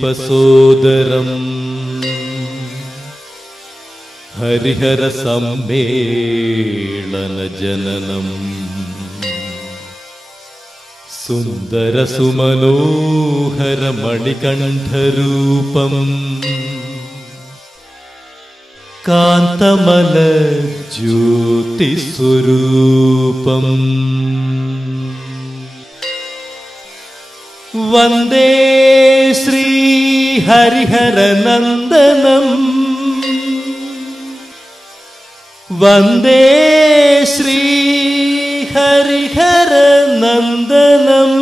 गणाधिपसोदरं हरिहर सम्मेलनजननं सुन्दरसुमनोहरमणिकण्ठरूपं कान्तमलज्योतिस्वरूपम् वंदे श्री हरिहरनंदनम् वंदे श्री हरिहरनंदनम्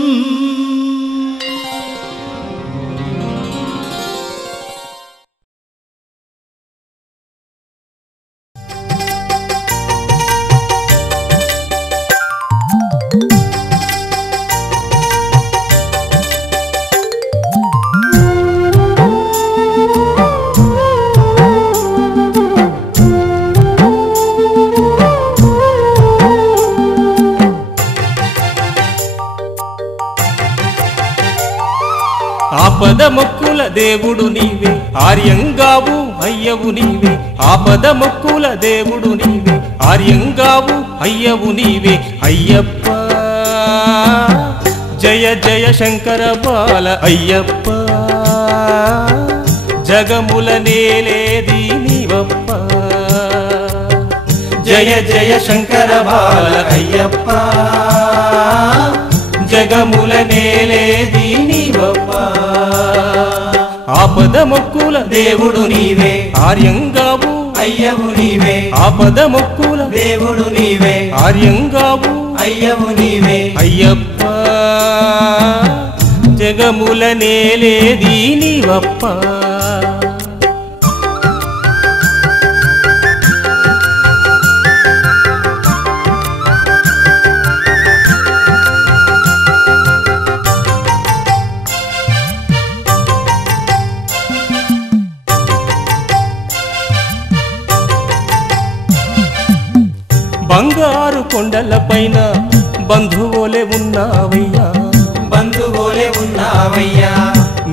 ఆపద మొక్కుల దేవుడు నీవే ఆర్యంగావు అయ్యవు నీవే ఆపద మొక్కుల దేవుడు నీవే ఆర్యంగావు అయ్యవు నీవే అయ్యప్ప జయ జయ శంకర బాల అయ్యప్ప జగముల నేలేది నీవప్ప జయ జయ శంకర బాల అయ్యప్ప జగముల నేలేది నీవప్ప ఆపద మొక్కుల దేవుడు నీవే ఆర్యంగావు అయ్యవు నీవే ఆపద మొక్కుల దేవుడు నీవే ఆర్యంగావు అయ్యవు నీవే అయ్యప్ప జగముల నేలేది నీవప్ప బంగారు కొండలపైన బంధువులే ఉన్నావయ్యా బంధువులే ఉన్నావయ్యా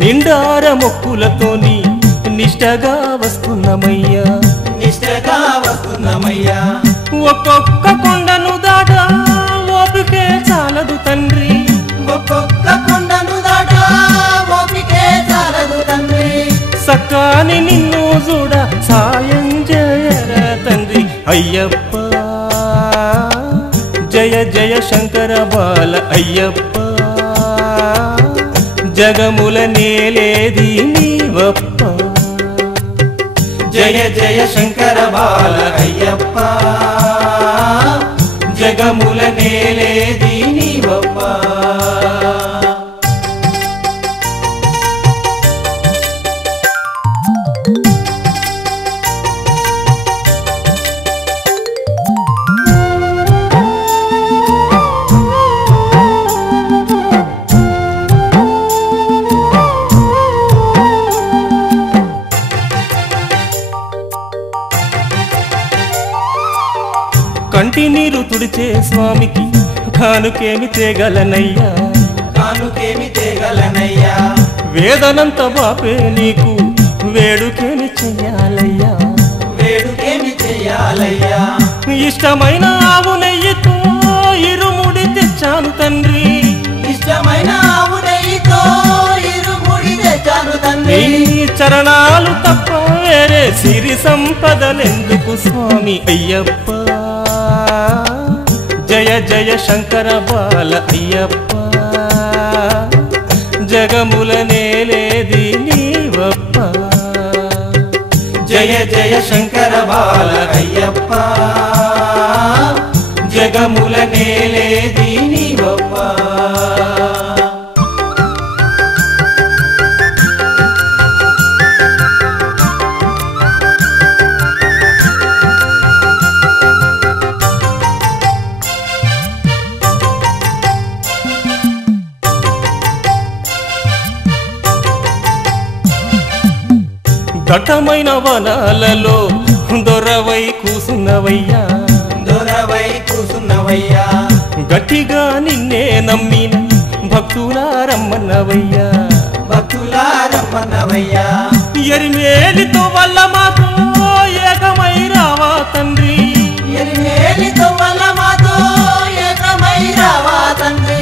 నిండార మొక్కులతోని నిష్టగా వస్తున్నామయ్యా నిష్టగా వస్తున్నామయ్యా ఒక్కొక్క కొండను దాట ఓపికే చాలదు తండ్రి ఒక్కొక్క కొండను దాట ఓపికే చాలదు తండ్రి సకాని నిన్ను చూడ సాయం చేయరా తండ్రి అయ్యప్ప జయ జయ శంకర బాల అయ్యప్ప జగముల నేలేది నీవప్ప జయ జయ శంకర బాల అయ్యప్ప జగముల నేలేది నీవప్ప కంటి నీరు తుడిచే స్వామికి కానుకేమి తేగలనయ్యా కానుకేమి తేగలనయ్యా వేదనంత బాపే నీకు వేడుకేమి చెయ్యాలయ్యా వేడుకేమి చెయ్యాలయ్యా ఇష్టమైన ఆవు నెయ్యితో ఇరుముడి తెచ్చాను తండ్రి ఇష్టమైన ఆవు నెయ్యితో ఇరుముడి తెచ్చాను తండ్రి నీ చరణాలు తప్ప వేరే సిరి సంపదలెందుకు స్వామి అయ్యప్ప జయ జయ శంకర బాల అయ్యప్ప జగముల నేలేది నీవప్ప జయ జయ శంకర బాల అయ్యప్ప జగముల నేలేది నీవప్ప దట్టమైన వనాలలో దొరవై కూసున్నవయ్యా దొరవై కూసున్నవయ్యా గట్టిగా నిన్నే నమ్మిన భక్తులారమ్మన్నవయ్యా చూసున్నవయ్యా ఎరిమేలితో వల్ల మాతో ఏకమై రావా తండ్రి ఎరిమేలితో వల్ల మాతో ఏకమై రావా తండ్రి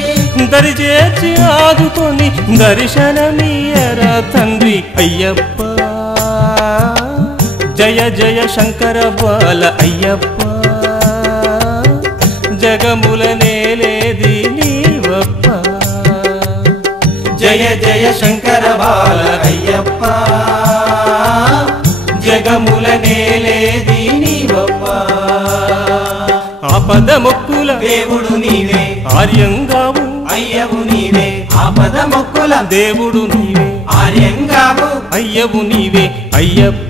దరిచేర్చి ఆదుకొని దర్శనమీయరా తండ్రి అయ్యప్ప జయ జయ శంకర బాల అయ్యప్ప జగముల నేలేది నీవప్ప జయ జయ శంకర బాల అయ్యప్ప జగముల నేలేది నీవప్ప ఆపద మొక్కుల దేవుడు నీవే ఆర్యంగావు అయ్యవు నీవే ఆపద మొక్కుల దేవుడు నీవే ఆర్యంగావు అయ్యవు నీవే అయ్యప్ప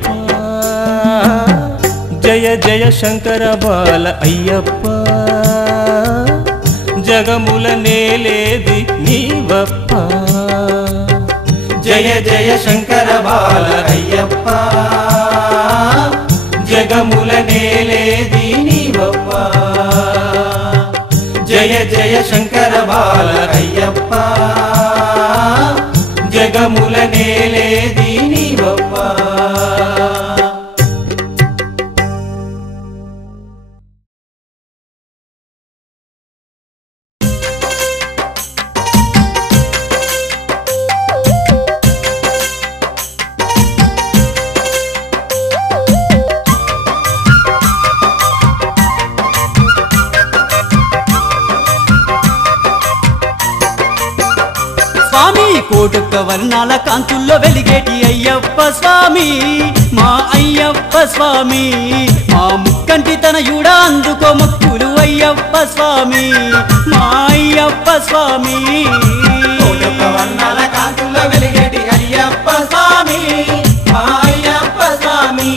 జయ జయ శంకర బాల అయ్యప్ప జగముల నేలేది నీవప్ప జయ జయ శంకర బాల అయ్యప్ప జగముల నేలేది నీవప్ప జయ జయ శంకర బాల అయ్యప్ప జగముల నేలేది నీవప్ప కోటొక్క వర్ణాల కాంతుల్లో వెలిగేటి అయ్యప్ప స్వామి మా అయ్యప్ప స్వామి మా ముక్కంటి తనయుడ అందుకో మొక్కులు అయ్యప్ప స్వామి మా అయ్యప్ప స్వామి కోటొక్క వర్ణాల కాంతుల్లో వెలిగేటి అయ్యప్ప స్వామి మా అయ్యప్ప స్వామి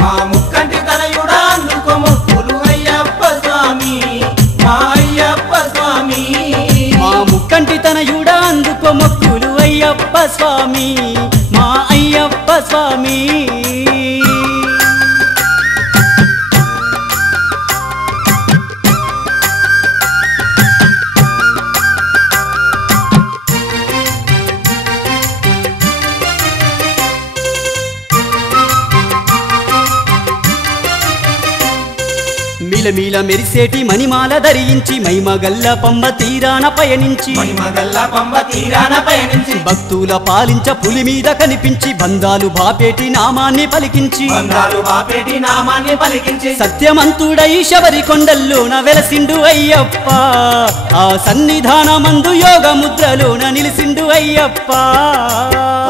మా ముక్కంటి తనయుడ అందుకో మొక్కులు అయ్యప్ప స్వామి మా అయ్యప్ప స్వామి మా ముక్కంటి తనయుడ అందుకో మొక్కులు అయ్యప్ప స్వామి మా అయ్యప్ప స్వామి మిలమిల మెరిసేటి మణిమాల ధరించి మైమగల్ల పంబ తీరాన పయనించి మహిమగల్ల పంబ తీరాన పయనించి భక్తుల పాలించ పులి మీద కనిపించి బంధాలు బాపేటి నామాన్ని పలికించి బంధాలు బాపేటి నామాన్ని పలికించి సత్యమంతుడై శబరి కొండల్లోన వెలసిండు అయ్యప్ప ఆ సన్నిధానమందు యోగ ముద్రలోన నిలిసిండు అయ్యప్ప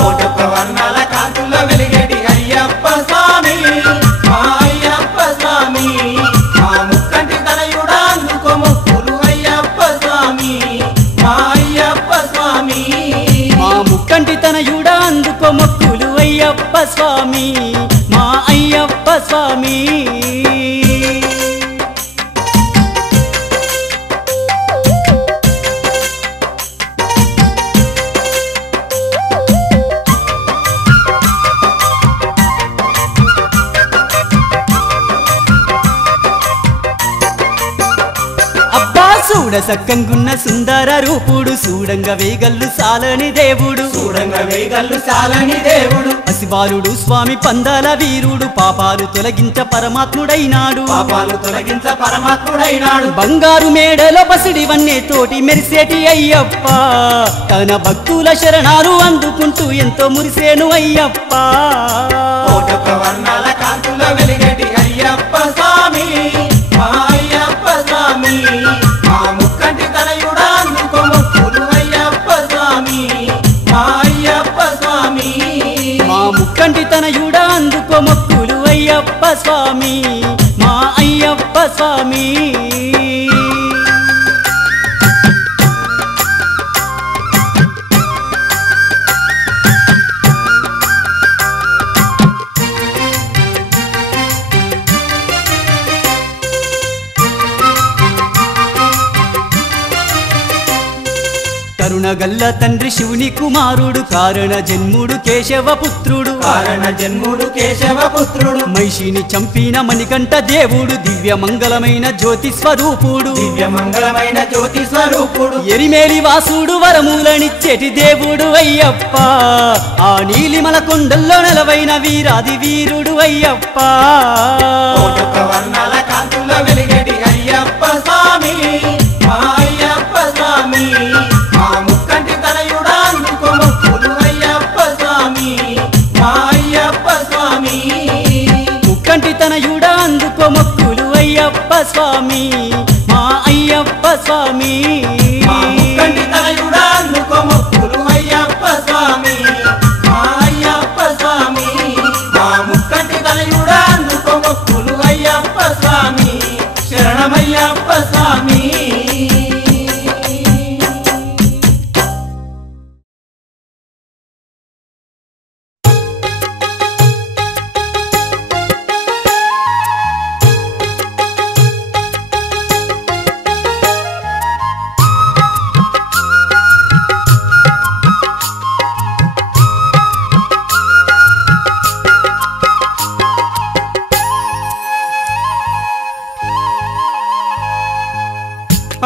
కోటొక్క వర్ణాల కాంతుల్లో వెలిగేటి అయ్యప్ప స్వామి మా అయ్యప్ప స్వామి మా ముక్కంటి తనయుడ అందుకో మొక్కులు అయ్యప్ప స్వామి మా అయ్యప్ప స్వామి మా ముక్కంటి తనయుడ అందుకో మొక్కులు అయ్యప్ప స్వామి మా అయ్యప్ప స్వామి చూడ సక్కంగున్న సుందర రూపుడు చూడంగా వేగల్లు సాలని దేవుడు చూడంగా వేగల్లు సాలని దేవుడు పసిబాలుడు స్వామి పందాల వీరుడు పాపాలు తొలగించ పరమాత్ముడైనాడు పాపాలు తొలగించ పరమాత్ముడైనాడు బంగారు మేడలో పసిడి వన్నే తోటి మెరిసేటి అయ్యప్ప తన భక్తుల శరణాలు అందుకుంటూ ఎంతో మురిసేను అయ్యప్ప కోటొక్క వర్ణాల కాంతుల్లో వెలిగేటి అయ్యప్ప స్వామి మా అయ్యప్ప స్వామి మా ముక్కంటి తనయుడ అందుకో మొక్కులు అయ్యప్ప స్వామి మా అయ్యప్ప స్వామి మా ముక్కంటి తనయుడ అందుకో మొక్కులు అయ్యప్ప స్వామి మా అయ్యప్ప స్వామి కరుణగల్ల తండ్రి శివుని కుమారుడు కారణ జన్ముడు కేశవపుత్రుడు కారణ జన్ముడు కేశవపుత్రుడు మహిషిని చంపిన మణికంఠ దేవుడు దివ్య మంగళమైన జ్యోతి స్వరూపుడు దివ్య మంగళమైన జ్యోతి స్వరూపుడు ఎరిమేలి వాసుడు వరమూలనిచ్చేటి దేవుడు అయ్యప్ప ఆ నీలిమల కొండల్లో నెలవైన వీరాది వీరుడు అయ్యప్ప కోటొక్క వర్ణాల కాంతుల్లో వెలిగేటి అయ్యప్ప స్వామి మా అయ్యప్ప స్వామి మా ముక్కంటి తనయుడా అందుకో మొక్కులు అయ్యప్ప స్వామి మా అయ్యప్ప స్వామి ముక్కంటి తనయుడా అందుకో మొక్కులు అయ్యప్ప స్వామి మా అయ్యప్ప స్వామి మా ముక్కంటి తనయుడా అందుకో మొక్కులు అయ్యప్ప స్వామి మా అయ్యప్ప స్వామి మా ముక్కంటి తనయుడా అందుకో మొక్కులు అయ్యప్ప స్వామి శరణమయ్యప్ప స్వామి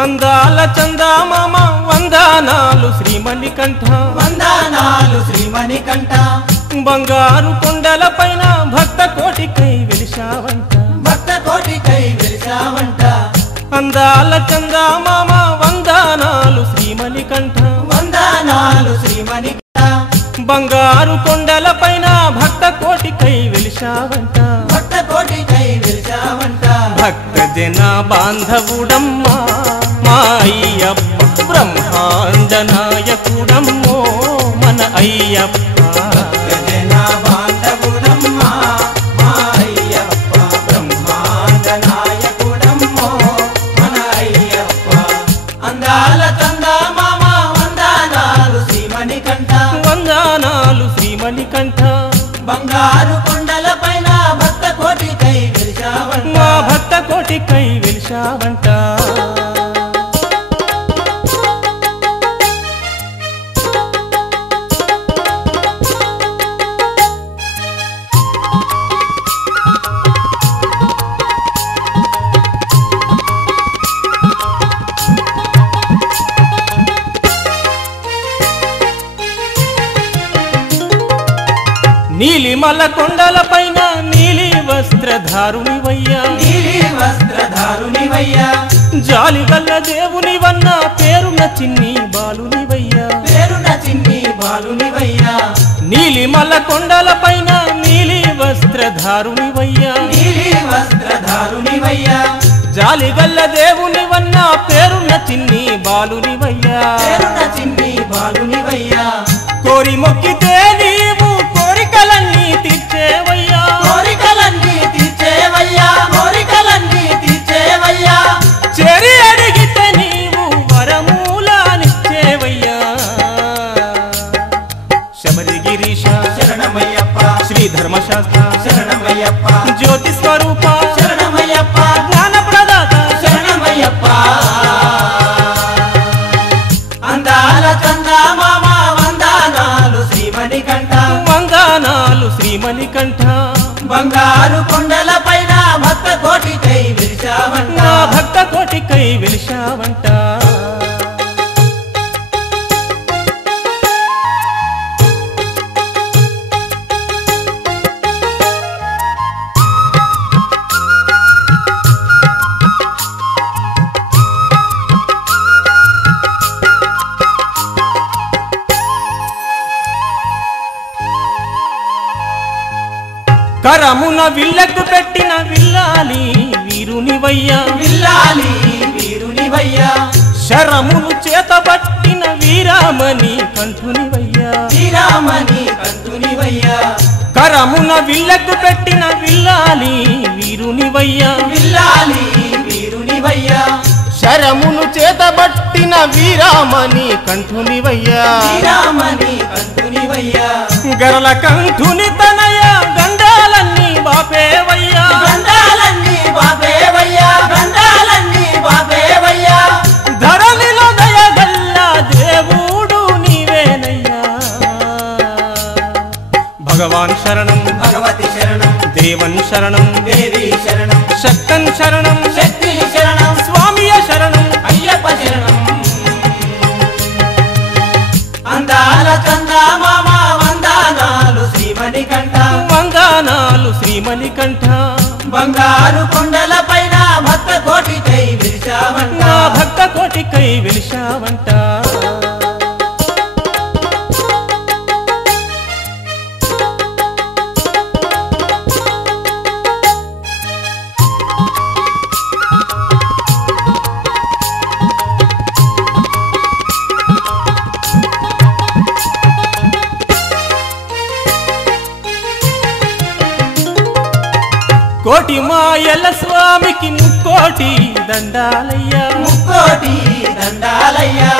అందాల చందామామ వందనాలు శ్రీమణికంఠ వందనాలు శ్రీమణికంఠ బంగారు కొండల పైన భక్త కోటికై వెలిశావంట భక్త కోటికై వెలిశావంట అందాల చందామామ వందనాలు శ్రీమణికంఠ వందనాలు శ్రీమణికంఠ బంగారు కొండల పైన భక్త కోటికై వెలిశావంట భక్త కోటికై వెలిశావంట భక్త జన బాంధవుడమ్మా మా అయ్యప్ప బ్రహ్మాండ నాయకుడమ్మో మన అయ్యప్ప జన బాంధవుడమ్మా మా అయ్యప్ప బ్రహ్మాండ నాయకుడమ్మో మన అయ్యప్ప అందాల చందమామ వందనాలు శ్రీమణికంఠ వందనాలు శ్రీమణికంఠ బంగారు కొండల పైన భక్త కోటికై వెలిశావంట మా భక్త కోటికై వెలిశావంట నీలిమల కొండల పైన నీలి వస్త్రధారునివయ్యా నీలి వస్త్రధారునివయ్యా జాలిగల్ల దేవునివన్న పేరున చిన్ని బాలునివయ్యా పేరున చిన్ని బాలునివయ్యా నీలిమల కొండల పైన నీలి వస్త్రధారునివయ్యా నీలి వస్త్రధారునివయ్యా జాలిగల్ల దేవునివన్న పేరున చిన్ని బాలునివయ్యా పేరున చిన్ని బాలునివయ్యా కోరి మొక్కితే నీవు కోరికలన్నీ తీర్చేవయ్యా కోరికలన్నీ తీర్చేవయ్యా కోరికలన్నీ తీర్చేవయ్యా చెరి అడిగితే నీవు వరమూలానిచ్చేవయ్యా శబరిగిరీశ శరణమయ్యప్ప శ్రీధర్మశాస్త్ర శరణమయ్యప్ప జ్యోతి స్వరూప శరణమయ్యప్ప జ్ఞాన ప్రదాత శరణమయ్యప్ప అందాల చందమామ వందనాలు శ్రీమణికంఠ వందనాలు శ్రీమణికంఠ బంగారు కొండల పైన భక్త కోటికై వెలిశావంట నా భక్త కోటికై వెలిశావంట కరమున విల్లకు పెట్టిన విల్లాలి వీరునివయ్యా విల్లాలి వీరునివయ్యా శరములు చేతబట్టిన వీరామణి కంఠునివయ్యా శ్రీరామని కంతునివయ్యా కరమున విల్లకు పెట్టిన విల్లాలి వీరునివయ్యా విల్లాలి వీరునివయ్యా శరమును చేతబట్టిన వీరామణి కంఠునివయ్యా శ్రీరామని కంతునివయ్యా గరల కంఠుని తనయ గండాలన్నీ బాపేవయ్యా గండాలన్నీ బాపేవయ్యా గండాలన్నీ బాపేవయ్యా ధరణిలో దయగల్ల దేవుడు శరణం దేవి శరణం శక్తన్ శరణం శక్తి శరణం స్వామియ శరణం అయ్యప్ప శరణం అందాల చందమామ వందనాలు శ్రీమణికంఠ వందనాలు శ్రీమణికంఠ బంగారు కొండల పైన భక్త కోటికై విరిచావంట నా భక్త కోటికై వెలిశావంట కోటి మాయల స్వామికి ముక్కోటి దండాలయ్యా ముక్కోటి దండాలయ్యా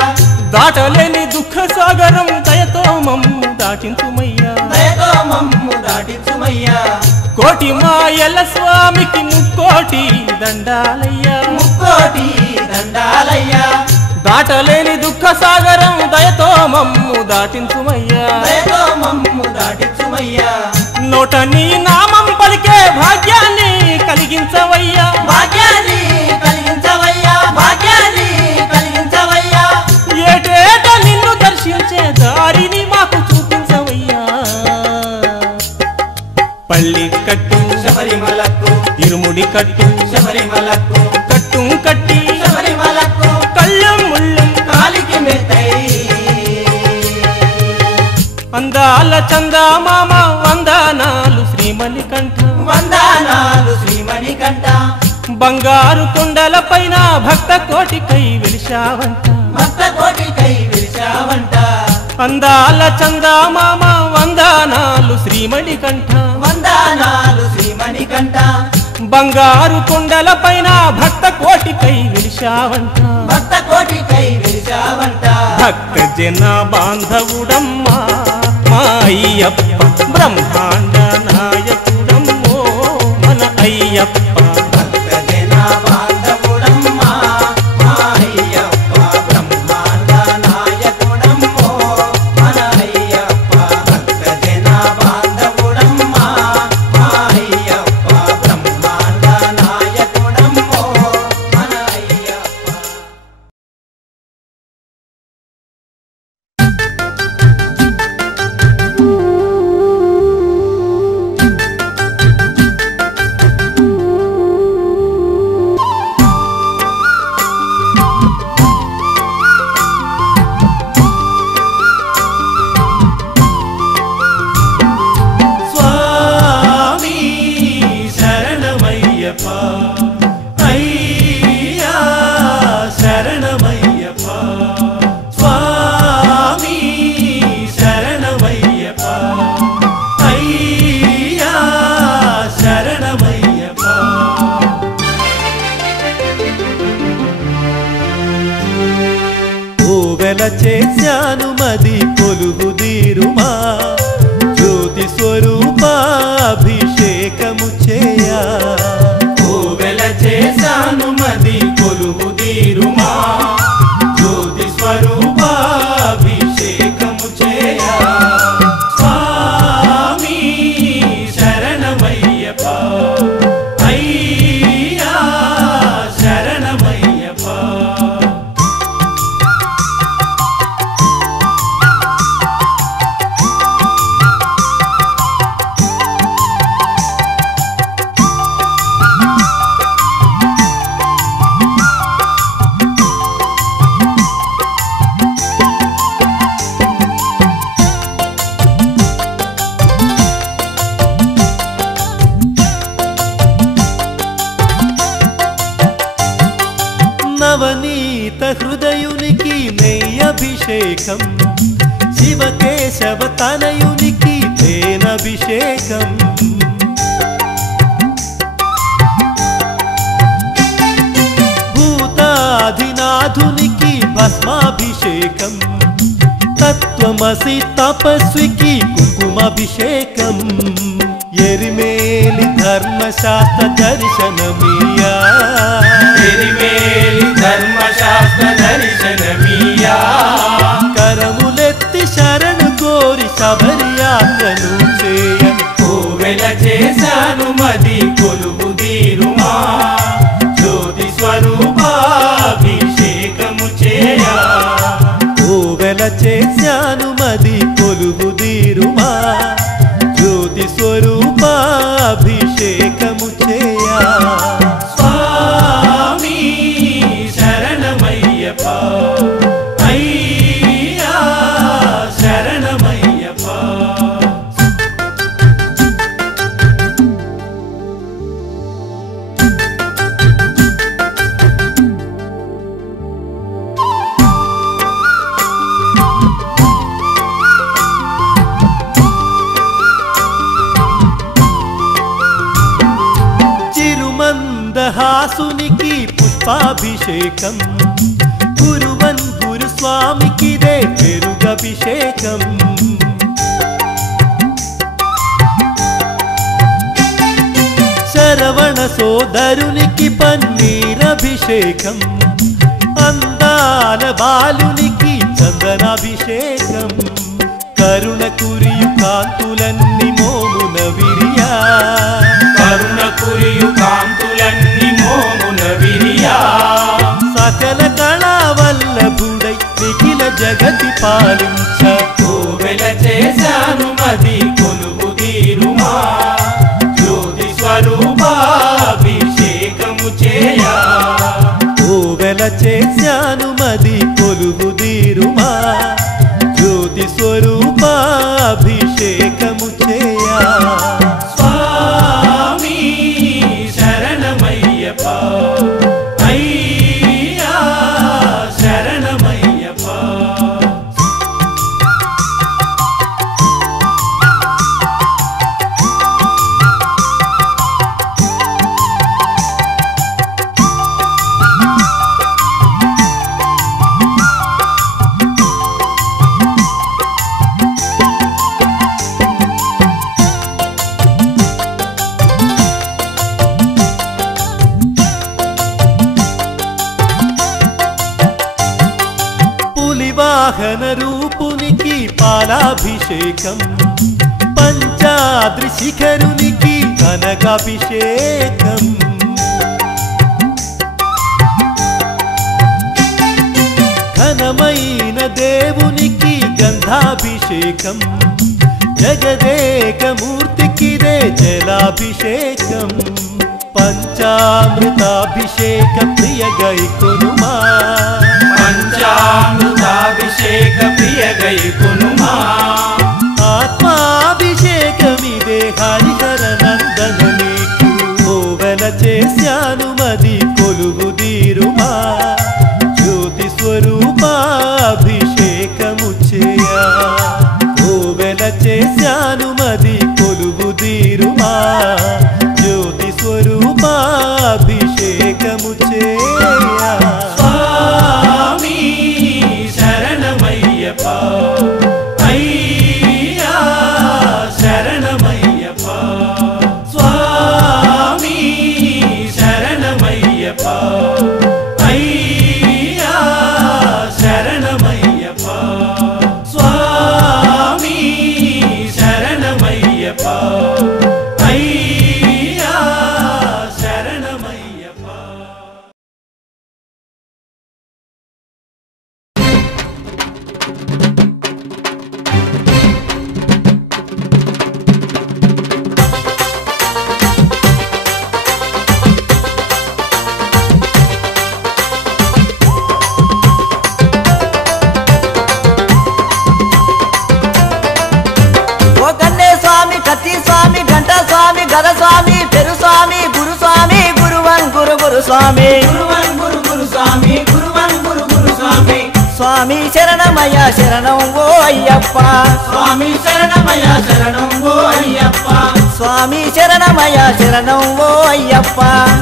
దాటలేని దుఃఖ సాగరం దయతో మమ్ము దాటించుమయ్యా దయతో మమ్ము దాటించుమయ్యా కోటి మాయల స్వామికి ముక్కోటి దండాలయ్యా ముక్కోటి దండాలయ్యా దాటలేని దుఃఖ సాగరం దయతో మమ్ము దాటించుమయ్యా దయతో మమ్ము దాటించుమయ్యా నోట నీ నామం పలికే భాగ్యాన్ని కలిగించవయ్యా భాగ్యాన్ని కలిగించవయ్యా భాగ్యాన్ని కలిగించవయ్యా ఏటేట నిన్ను దర్శించే దారిని మాకు చూపించవయ్యా పల్లి కట్టు శబరిమలకు ఇరుముడి కట్టు శబరిమలకు కట్టు కట్టి శబరిమలకు కళ్ళం ముళ్ళం కాలికి మెత్తై అందాల చందమామ వందనాలు శ్రీమణికంఠ వందనాలు శ్రీమణికంఠ బంగారు కొండల పైన భక్త కోటికై వెలిశావంట భక్త కోటికై విరిచావంట అందాల చందమామ వందనాలు శ్రీమణికంఠ వందనాలు శ్రీమణికంఠ బంగారు కొండల పైన భక్త కోటికై వెలిశావంట భక్త కోటికై విరిచావంట భక్త జన బాంధవుడమ్మా మా అయ్యప్ప బ్రహ్మాండ నాయకుడమ్మో మన అయ్యప్ప భక్త జన బాంధవుడమ్మా మా అయ్యప్ప బ్రహ్మాండ నాయకుడమ్మో మన అయ్యప్ప భక్త జన బాంధవుడమ్మా మా అయ్యప్ప బ్రహ్మాండ నాయకుడమ్మో మన అయ్యప్ప స్వామి శరణమయ్యప్ప అయ్యా శరణమయ్యప్ప స్వామి శరణమయ్యప్ప అయ్యా శరణమయ్యప్ప ఓవెల చేశాను మది కొలుగుదీరుమా జ్యోతి స్వరూపాభిషేకము చేయా ఓవెల చేశాను మది కొలుగుదీరుమా జ్యోతి స్వరూపాభిషేకము చేయా స్వామి శరణమయ్యప్ప అయ్యా శరణమయ్యప్ప నవనీత హృదయునికి నెయ్యభిషేకం శివకేశవ తనయునికి తేనభిషేకం భూతాధినాథునికి భస్మాభిషేకం తత్వమసి తపస్వికి కుంకుమాభిషేకం ఎరిమేలి ధర్మశాస్త్ర దర్శనమియా ఎరిమేలి ధర్మశాస్త్ర దర్శనమియా కరములెత్తి శరణు కోరి శబరి యాత్రను చేయ కోవెల చేశాను మది పుష్పాభిషేకం గురువన్ గురుస్వామికిదే పెరుగభిషేకం శరవణ సోదరునికి పన్నీరభిషేకం అందాల బాలునికి చందనాభిషేకం కరుణ కురియు కాంతులన్నీ మోమున విరియా కరుణ కురియు కాంతులన్నీ మోమున విరియా సకల కళావల్లభుడై నిఖిల జగతి పాలించ కోవెల చేశాను మది కొలువు తీరుమా జ్యోతి స్వరూపాభిషేకము చేయా కోవెల చేశాను మది కొలువు తీరుమా జ్యోతి స్వరూపాభిషేకము చేయా స్వామి శరణమయ్యప్ప అయ్యా శరణమయ్యప్ప పులివాహన రూపునికి పాలాభిషేకం పంచాద్రి శిఖరునికి కనకాభిషేకం ఘనమైన దేవునికి గంధాభిషేకం జగదేకమూర్తికిదే జలాభిషేకం పంచామృతాభిషేక ప్రియ గైకొనుమా పంచామృతాభిషేక ప్రియ గైకొనుమా ఆత్మాభిషేకమిదే హరిహర నందన నీకు కోవెల చేశాను మది కొలువు తీరుమా జ్యోతి స్వరూపాభిషేకము చేయా కోవెల చేశాను మది కొలువు తీరుమా జ్యోతి స్వరూపాభిషేకము చేయా స్వామి శరణమయ్యప్ప అయ్యా శరణమయ్యప్ప స్వామి శరణమయ్యప్ప అయ్యా శరణమయ్యప్ప స్వామి శరణమయ్యప్ప అయ్యా శరణమయ్యప్ప ఓ కన్నే స్వామి కత్తి స్వామి గంట స్వామి గద స్వామి పెరు స్వామి గురు స్వామి గురువన్ గురు గురు స్వామి గురువన్ గురు గురు స్వామి గురువన్ గురు గురు స్వామి స్వామి శరణమయ్య శరణం ఓ అయ్యప్ప స్వామి శరణమయ్య శరణం ఓ అయ్యప్ప స్వామి శరణమయ్య శరణం ఓ అయ్యప్ప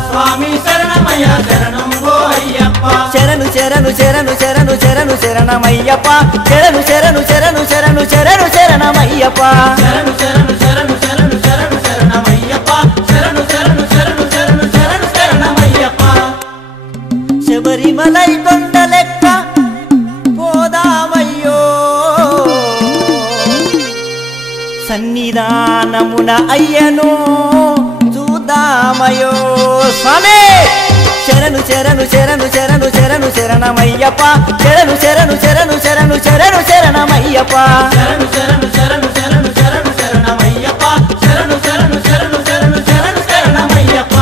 స్వామి శరణమయ్య శరణం ఓ అయ్యప్ప శరణు శరణు శరణు శరణు శరణు శరణమయ్యప్ప శరణు శరణు శరణు శరణు శరణు శరణమయ్యప్ప శరణు శరణు శరణు శరణు శరణు శరణమయ్యప్ప శరణు శరణు శరణు శరణు శరణు శరణమయ్యప్ప శబరిమలై కొండ లెక్క పోదామయ్యో సన్నిధానమున అయ్యను చూద్దామయ్యో స్వామి శరణు శరణు శరణు శరణు శరణు శరణమయ్యప్ప శరణు శరణు శరణు శరణు శరణు శరణమయ్యప్ప శరణు శరణు శరణు శరణు శరణు శరణమయ్యప్ప శరణు శరణు శరణు శరణు శరణు శరణమయ్యప్ప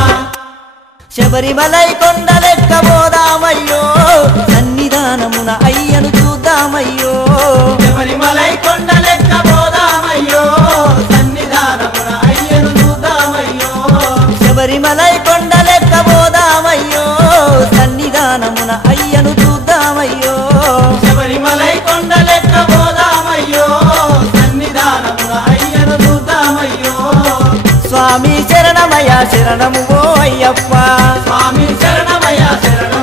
శబరిమలై కొండ లెక్క పోదామయ్యో సన్నిధానమున అయ్యను చూద్దామయ్యో శబరిమలై కొండ లెక్క పోదామయ్యో సన్నిధానమున అయ్యను చూద్దామయ్యో శబరిమలై కొండ లెక్క పోదామయ్యో సన్నిధానమున అయ్యను చూద్దామయ్యో శబరిమలై కొండ లెక్క పోదామయ్యో సన్నిధానమున అయ్యను చూద్దామయ్యో స్వామి శరణమయ్య శరణము ఓ అయ్యప్ప స్వామి శరణమయ్య శరణం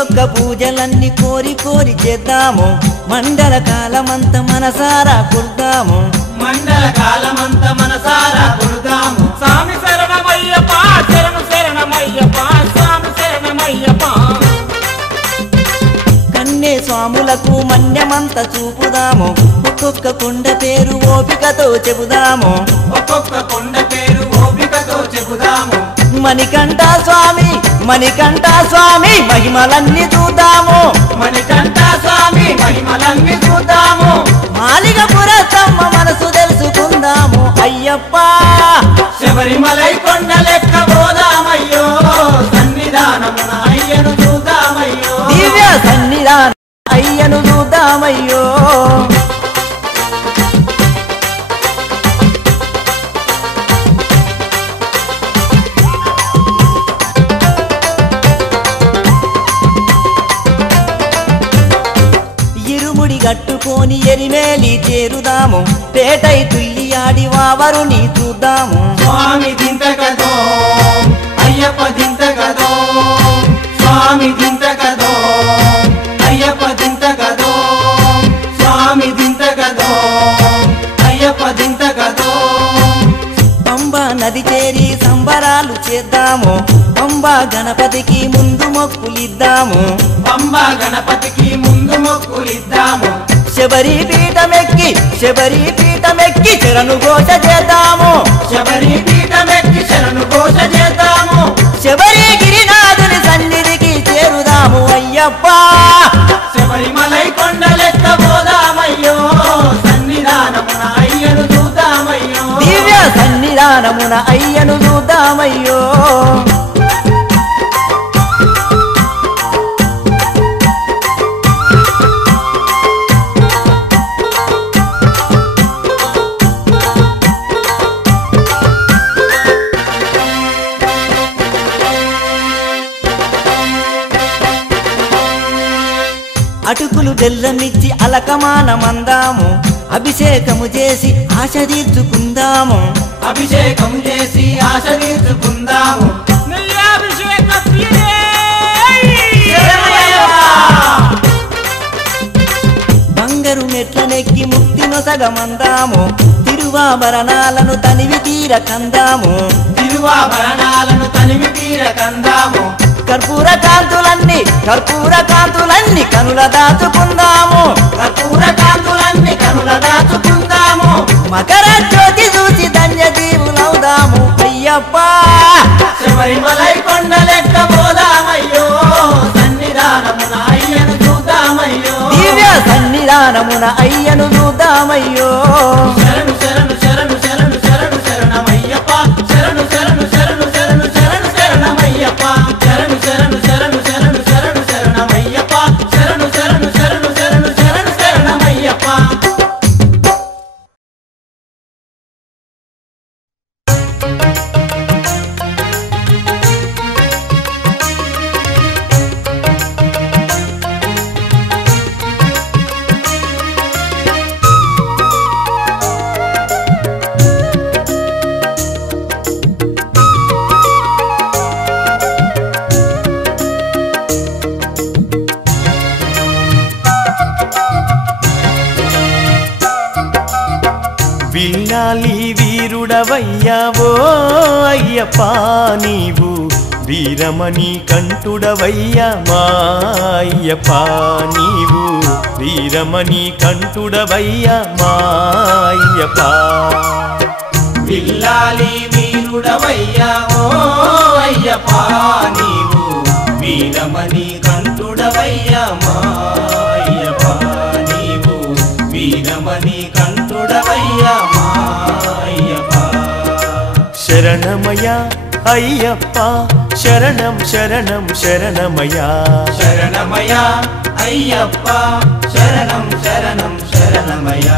నీకొక్క పూజలన్నీ కోరి కోరి చేద్దాము మండల కాలమంత మనసారా కుర్దాము మండల కాలమంత మనసారా కొడుదాము స్వామి శరణమయ్యప్ప శరణు శరణమయ్యప్ప స్వామి శరణమయ్యప్ప కన్నే స్వాములకు మన్యమంత చూపుదాము ఒక్కొక్క కొండ పేరు ఓపికతో చెబుదాము ఒక్కొక్క కొండ పేరు ఓపికతో చెబుదాము మణికంఠ స్వామి మహిమలన్నీ చూద్దాము మణికంఠ స్వామి మహిమలన్నీ చూద్దాము మాలిగపుర తమ్మ మనసు తెలుసుకుందాము అయ్యప్ప శబరిమలై కొండ లెక్క పోదామయ్యో సన్నిధానమున అయ్యను చూద్దామయ్యో దివ్య సన్నిధాన అయ్యను చూద్దామయ్యో ఇరుముడి గట్టుకొని ఎరిమేలి చేరుదాము పేటై తుల్లియాడి వావరుని చూద్దాము స్వామి దింతకదో అయ్యప్ప దింతకదో స్వామి దింతకదో అయ్యప్ప దింతకదో స్వామి దింతకదో అయ్యప్ప దింతకదో పంబా నది చేరి సంబరాలు చేద్దాము పంబా గణపతికి ముందు మొక్కులిద్దాము పంబా గణపతికి ముందు మొక్కులిద్దాము శబరి పీఠమెక్కి శరణు ఘోష చేద్దాము శబరి పీఠమెక్కి శరణు ఘోష చేద్దాము శబరి గిరినాథుని సన్నిధికి చేరుదాము అయ్యప్ప శబరిమలై కొండ లెక్క పోదామయ్యో సన్నిధానమున అయ్యను చూద్దామయ్యో దివ్య సన్నిధానమున అయ్యను చూద్దామయ్యో అటుకులు బెల్లమిచ్చి అలకమానమందాము అభిషేకము చేసి ఆశ తీర్చుకుందాము అభిషేకం చేసి ఆశ తీర్చుకుందాము నెయ్యాభిషేక ప్రియే బంగారు మెట్లనెక్కి ముక్తి నొసగమందాము తిరువాభరణాలను తనివి తీర కందాము తిరువాభరణాలను తనివి తీర కందాము కర్పూర కాంతులన్నీ కనుల దాచుకుందాము కర్పూర కాంతులన్నీ కనుల దాచుకుందాము మకర జ్యోతి చూసి ధన్య దీవులవుదాము అయ్యప్ప శబరిమలై కొండ లెక్క పోదామయ్యో సన్నిధానమున అయ్యను చూద్దామయ్యో దివ్య సన్నిధానమున అయ్యను చూద్దామయ్యో శరణు శరణు శరణు శరణు శరణు శరణమయ్యప్ప శరణు శరణు శరణు శరణు శరణు శరణమయ్యప్ప శరణు శరణు శరణు శరణు శరణు శరణమయ్యప్ప శరణు శరణు శరణు శరణు శరణు శరణమయ్యప్ప విల్లాలి వీరుడవయ్యావో అయ్యప్ప నీవు వీరమణి కంఠుడవయ్యా మా అయ్యప్ప నీవు వీరమణి కంఠుడవయ్యా మా అయ్యప్ప విల్లాలి వీరుడవయ్యా ఓ అయ్యప్ప నీవు వీరమణి కంఠుడవయ్యా మా అయ్యప్ప నీవు వీరమణి కంఠుడవయ్యా మా అయ్యప్ప శరణమయ్య అయ్యప్ప శరణం శరణం శరణమయ్యా శరణమయ అయ్యప్ప శరణం శరణం శరణమయ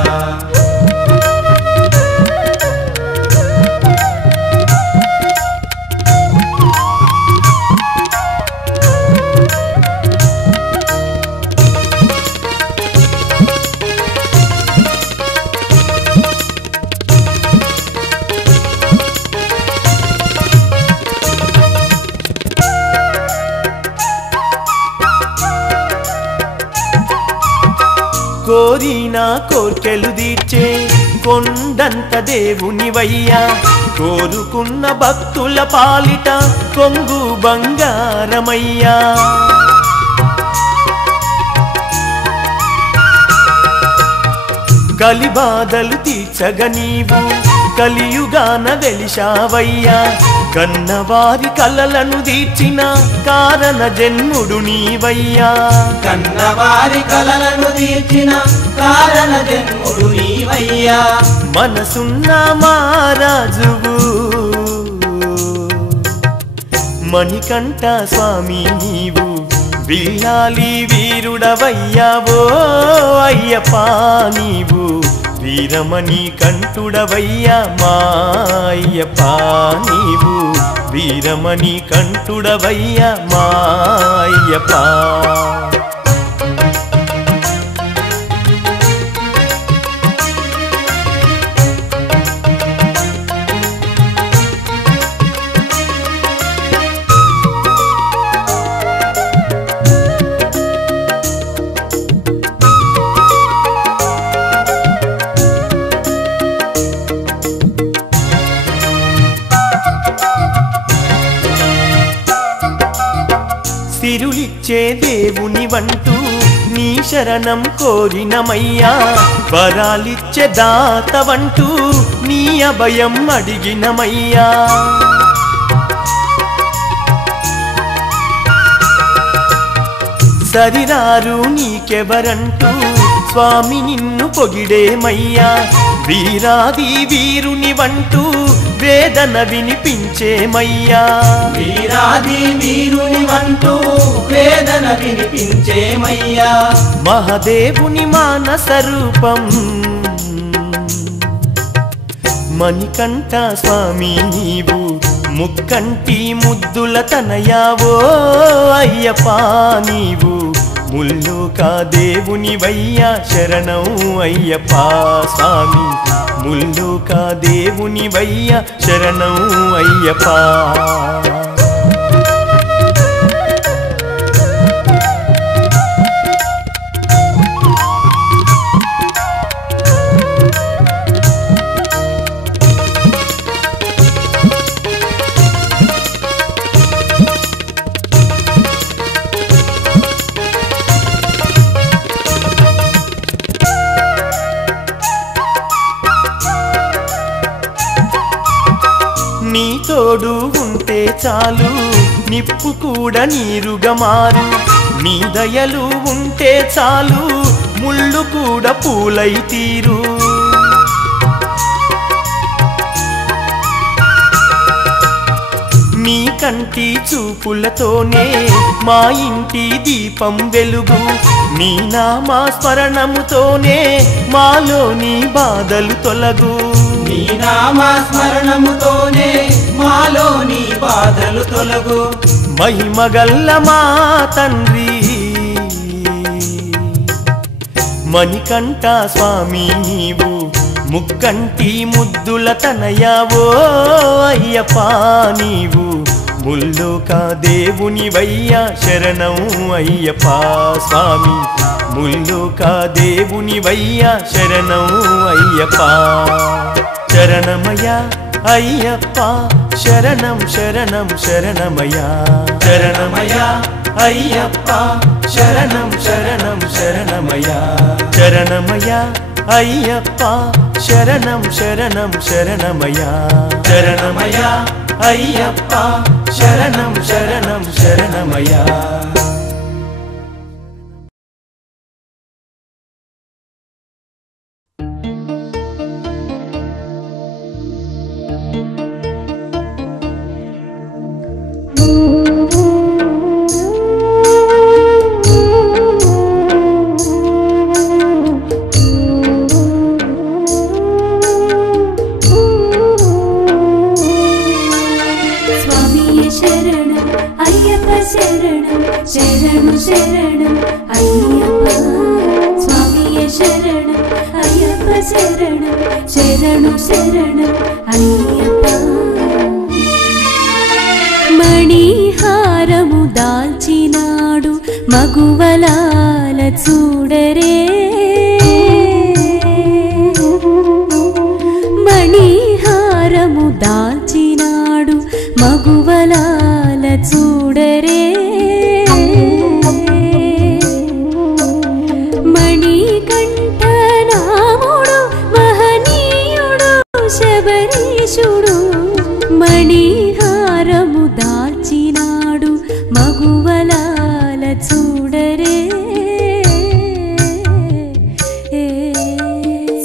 కోరిన కోర్కెలు తీర్చే కొండంత దేవునివయ్యా కోరుకున్న భక్తుల పాలిట కొంగు బంగారమయ్యా కలిబాధలు తీర్చగ నీవు కలియుగాన వెలిశావయ్యా కన్నవారి కలలను తీర్చిన కారణ జన్ముడు నీవయ్యా కన్నవారి కలలను తీర్చిన కారణ జన్ముడు నీవయ్యా మనసున్న మహారాజువు మణికంఠ స్వామి నీవు విల్లాలి వీరుడవయ్యావో అయ్యప్ప నీవు వీరమణి కంఠుడవయ్యా మా అయ్యప్ప నీవు వీరమణి కంఠుడవయ్యా మా అయ్యప్ప సిరులిచ్చే దేవుని వంటూ నీ శరణం కోరినమయ్యా వరాలిచ్చే దాతవంటూ నీ అభయం అడిగినమయ్యా సరిరారు నీకెవరంటూ స్వామి నిన్ను పొగిడేమయ్యా వీరాది వీరుని వంటూ వేదన వినిపించేమయ్యా వీరాది వీరుని వంటూ వేదన వినిపించేమయ్యా మహాదేవుని మానస రూపం మణికంఠ స్వామి నీవు ముక్కంటి ముద్దుల తనయావో అయ్యప్ప నీవు ముల్లోక దేవునివయ్యా శరణం అయ్యప్ప స్వామి ముల్లోక దేవునివయ్యా శరణం అయ్యప్ప నీ తోడు ఉంటే చాలు నిప్పు కూడా నీరుగా మారు నీ దయలు ఉంటే చాలు ముళ్ళు కూడా పూలై తీరు నీ కంటి చూపులతోనే మా ఇంటి దీపం వెలుగు నీ నామా స్మరణముతోనే మాలోని బాధలు తొలగు నీ నామస్మరణముతోనే మాలోని బాధలు తొలగు మహిమగల్ల మా తండ్రి మణికంఠ స్వామి నీవు ముక్కంటి ముద్దుల తనయావో అయ్యప్ప నీవు ముల్లోక దేవునివయ్యా శరణం అయ్యప్ప స్వామి ముల్లోక దేవునివయ్యా శరణం అయ్యప్ప శరణమయ్యా అయ్యప్ప శరణం శరణం శరణమయ్యా శరణమయ్యా అయ్యప్ప శరణం శరణం శరణమయ్యా శరణమయ్యా అయ్యప్ప శరణం శరణం శరణమయ్యా శరణమయ్యా అయ్యప్ప శరణం శరణం శరణమయ్యా శరణు శరణం అయ్యప్ప స్వామియే శరణం అయ్యప్ప శరణం శరణు శరణం అయ్యప్ప మణిహారము దాల్చినాడు మగువలాల చూడరే మగువలాల చూడరే మణికంఠ నాముడు మహనీయుడు శబరీషుడు మణిహారము దాల్చినాడు మగువలాల చూడరే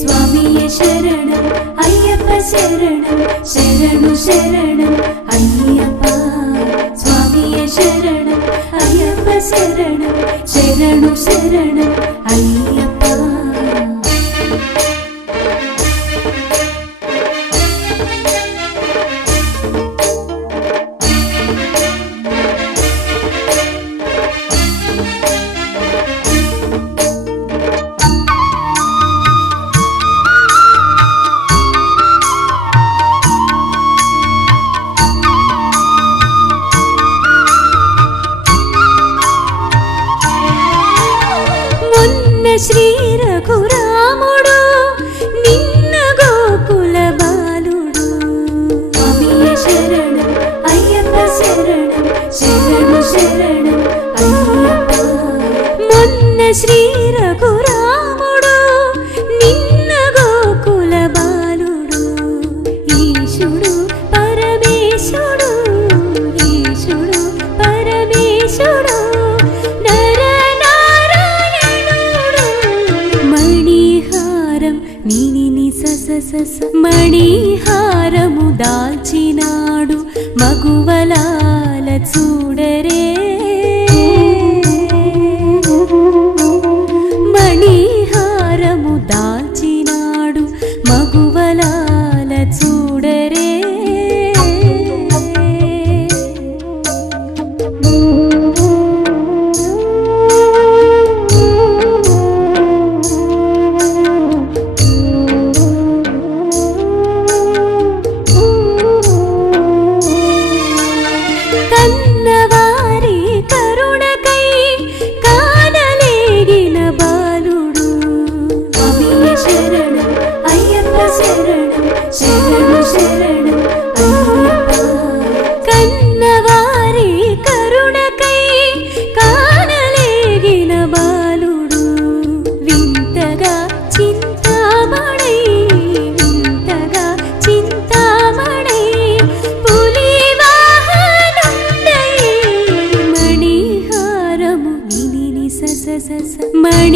స్వామియే శరణం అయ్యప్ప శరణం శరణు శరణం అయ్యప్ప స్వామియే శరణం అయ్యప్ప శరణం శరణు శరణం అయ్యప్ప శ్రీ రఘురాముడు నిన్న గోకుల బాలుడు స్వామియే శరణం అయ్యప్ప శరణం శరణు శరణం అయ్యప్ప మొన్న శ్రీ రఘురాముడు నిన్న గోకుల బాలుడు ఈశుడు పరమేశుడు ఈశుడు పరమేశుడు మణిహారము దాల్చినాడు మగువలాల చూడరే మణిహారము దాల్చినాడు మగువలాల చూడరే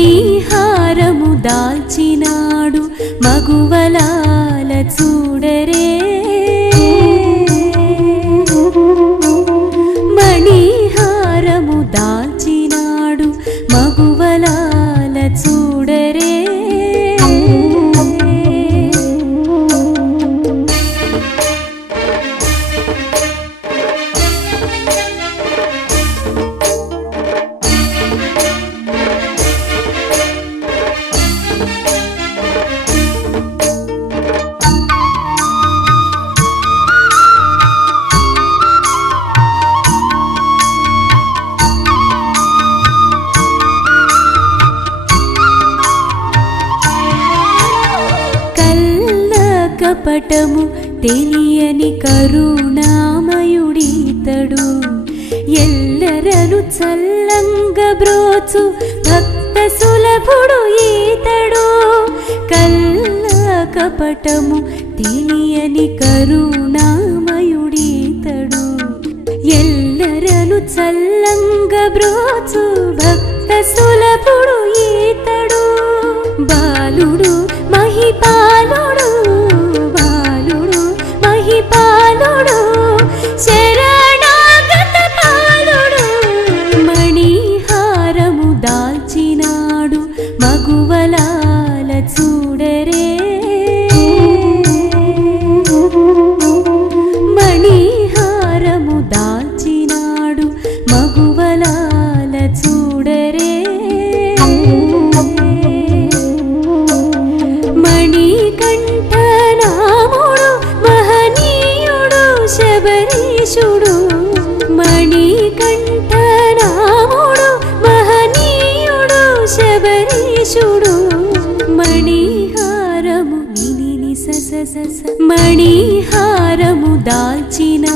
మణిహారము దాల్చినాడు మగువలాల చూడరే మణిహారము దాల్చినాడు మగువలాల చూడరే కపటము తెలియని కరుణామయుడీతడు ఎల్లరను చల్లంగ బ్రోచు భక్త సులభుడు ఈతడు కల్ల కపటము తెలియని కరుణామయుడీతడు ఎల్లరను చల్లంగ బ్రోచు భక్త సులభుడు ఈతడు బాలుడు మహిపాలుడు మహిపాలుడు శరణాగత పాలుడు మణిహారము దాల్చినాడు మగువలాల చూడరే మణిహారము దాల్చినాడు మగువలాల చూడరే మణికంఠ నాముడు మహనీయుడు శబరీషుడు మణికంఠ నాముడు మహనీయుడు శబరీషుడు మణిహారము నిని సస మణిహారము దాల్చినా